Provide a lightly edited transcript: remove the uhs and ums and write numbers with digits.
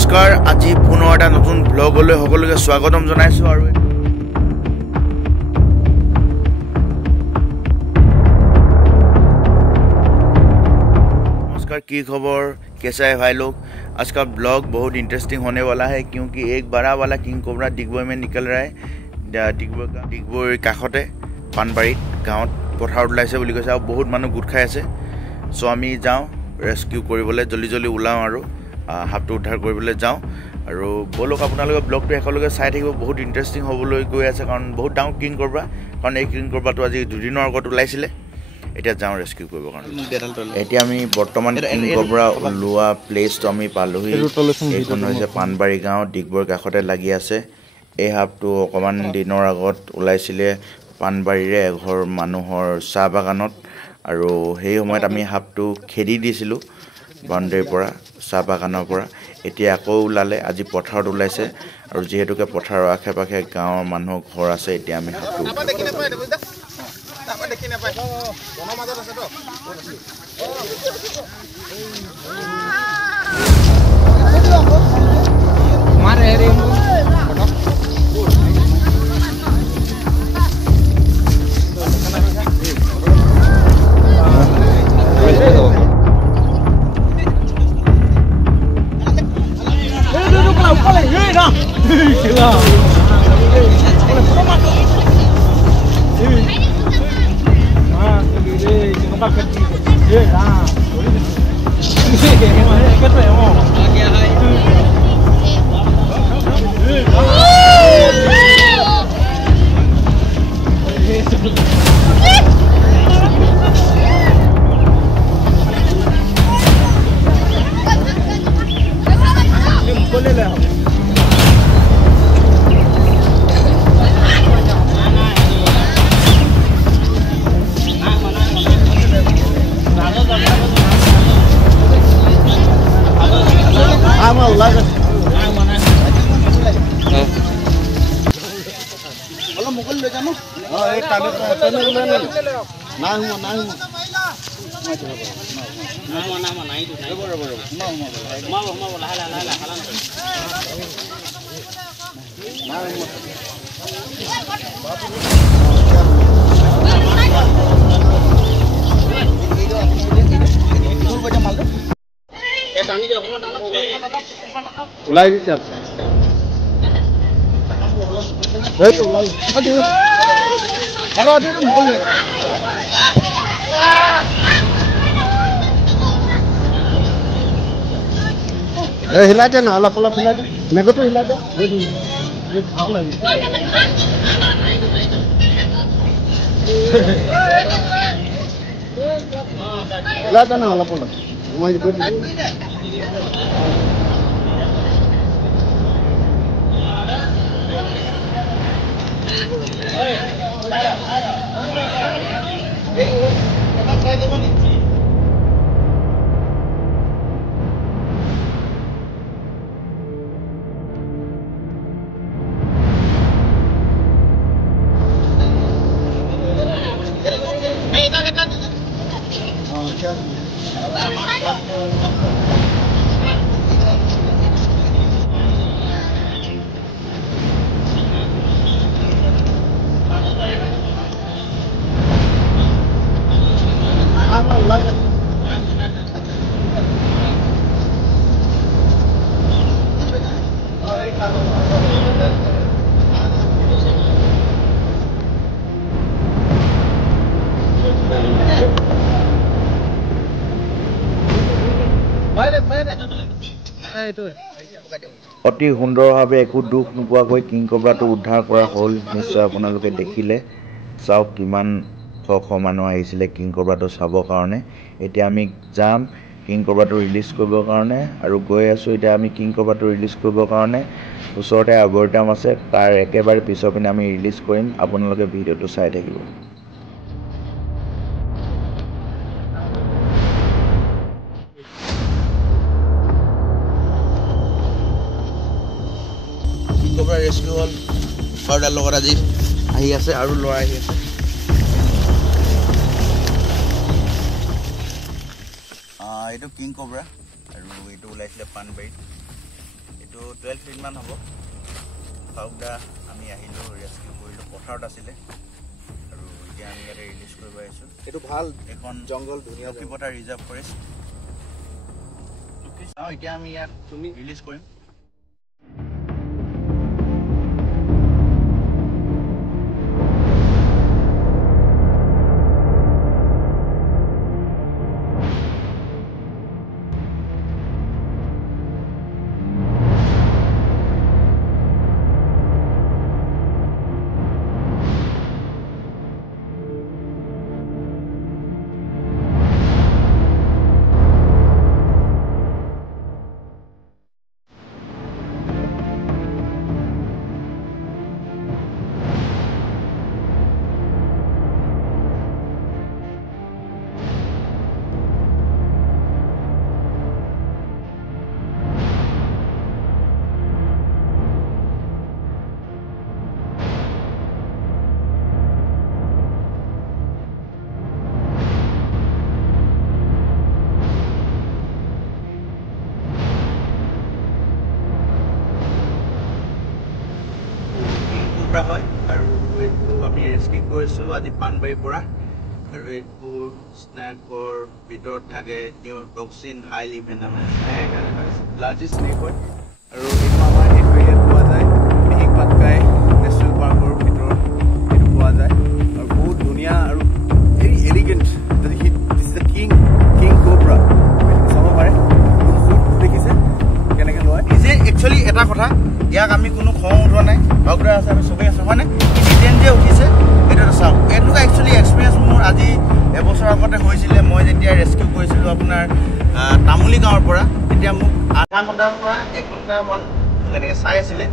নমস্কাৰ আজি পুনৰ এটা নতুন ব্লগলৈ সকলোকে স্বাগতম জনাইছো আৰু नमस्कार की खबर कैसा है भाई लोग। आज का ब्लॉग बहुत इंटरेस्टिंग होने वाला है क्योंकि एक बड़ा वाला किंग कोबरा डिगबोई में निकल रहा है। डिगबोई काखते पानबारी गाँव पथार ओलाइसे बुली कैसे और बहुत मानुह गोट खाई आछे। सो आमी जाऊँ रेस्क्यू करिबले जल्दी जल्दी ओलाओ और हाफटो उद्धार करिबले जाऊँ और बोलक आपनालोके ब्लगटो एखलगे चाइ थाकिब। बहुत इंटरेस्टिंग हबलै गई आछे कारण बहुत डाঙर किंग कोबरा कारण এই किंग कोबराটো আজি দুদিনৰ আগত ওলাইছিলে। এতিয়া যাওঁ ৰেস্কিউ কৰিবৰ কাৰণে। এতিয়া আমি বৰ্তমান কিং কোবৰা ওলোৱা প্লেচটো আমি পালোহি। এইখন হৈছে পানবাৰী গাঁও ডিগবৈৰ কাষতে লাগি আছে। এই হাফটো অকণমান দিনৰ আগত ওলাইছিলে পানবাৰীৰে এঘৰ মানুহৰ চাহ বাগানত আৰু সেই সময়ত আমি হাফটো খেদি দিছিলোঁ বাউণ্ডেৰীৰ পৰা চাহ বাগানৰ পৰা। এতিয়া আকৌ ওলালে আজি পথাৰত ওলাইছে আৰু যিহেতুকে পথাৰৰ আশে পাশে গাঁৱৰ মানুহৰ ঘৰ আছে এতিয়া আমি হাফটো ওলাই দিছে হিলাই দে না অলপ অলপ হিলাই দে মেঘটো হিলাই দে হিলাই দে না অলপ অলপ মই অতি সুন্দৰভাৱে একো দুখ নোপোৱাকৈ কিং কোবৰাটো উদ্ধাৰ কৰা হ'ল। নিশ্চয় আপোনালোকে দেখিলে চাওক কিমান শ মানুহ আহিছিলে কিং কোবৰাটো চাবৰ কাৰণে। এতিয়া আমি যাম কিং কোবৰাটো ৰিলিজ কৰিবৰ কাৰণে আৰু গৈ আছোঁ। এতিয়া আমি কিং কোবৰাটো ৰিলিজ কৰিবৰ কাৰণে ওচৰতে আবৰ্টাম আছে তাৰ একেবাৰে পিছৰ পিনে আমি ৰিলিজ কৰিম। আপোনালোকে ভিডিঅ'টো চাই থাকিব। ৰেস্কিউ হ'ল বাৰটাৰ লগত আজি আহি আছে আৰু ল'ৰা আহি আছে। এইটো কিং কোবৰা আৰু এইটো ওলাইছিলে পানবাৰীত। এইটো 12 ফিট মান হ'ব পাউডা আমি আহিলোঁ ৰেস্কিউ কৰিলোঁ পথাৰত আছিলে আৰু এতিয়া আমি ইয়াতে ৰিলিজ কৰিব আহিছোঁ এইটো ভাল এখন জংগল ধুনীয়া লক্ষীপতা ৰিজাৰ্ভ ফৰেষ্ট এতিয়া আমি ইয়াত তুমি ৰিলিজ কৰিম হয় আৰু এইটো আমি ৰেস্কিউ কৰিছোঁ আজি পাণবাৰীৰ পৰা আৰু এইটো স্নেকৰ ভিতৰত থাকে টক্সিন হাইলি ভেনামাছ লাৰ্জেষ্ট স্নেক হয় আৰু এইটো আমাৰ এইটো এৰিয়াত পোৱা যায় মিহিক পাটকাই নেশ্যনেল পাৰ্কৰ ভিতৰত এইটো পোৱা যায় আৰু বহুত ধুনীয়া আৰু very elegant this is the king cobra চাব পাৰে দেখিছে কেনেকৈ লয় নিজে একচুৱেলি এটা কথা ইয়াক আমি কোনো খং উঠোৱা নাই ভাগৰা আছে আমি চবেই আছোঁ হয়নে ডিটেইন যে উঠিছে এইটো চাওক এনেকুৱা একচুৱেলি এক্সপিৰিয়েঞ্চ মোৰ আজি এবছৰ আগতে হৈছিলে মই যেতিয়া ৰেস্কিউ কৰিছিলোঁ আপোনাৰ তামুলী গাঁৱৰ পৰা তেতিয়া মোক আধা ঘণ্টাৰ পৰা 1 ঘণ্টামান এনেকৈ চাই আছিলে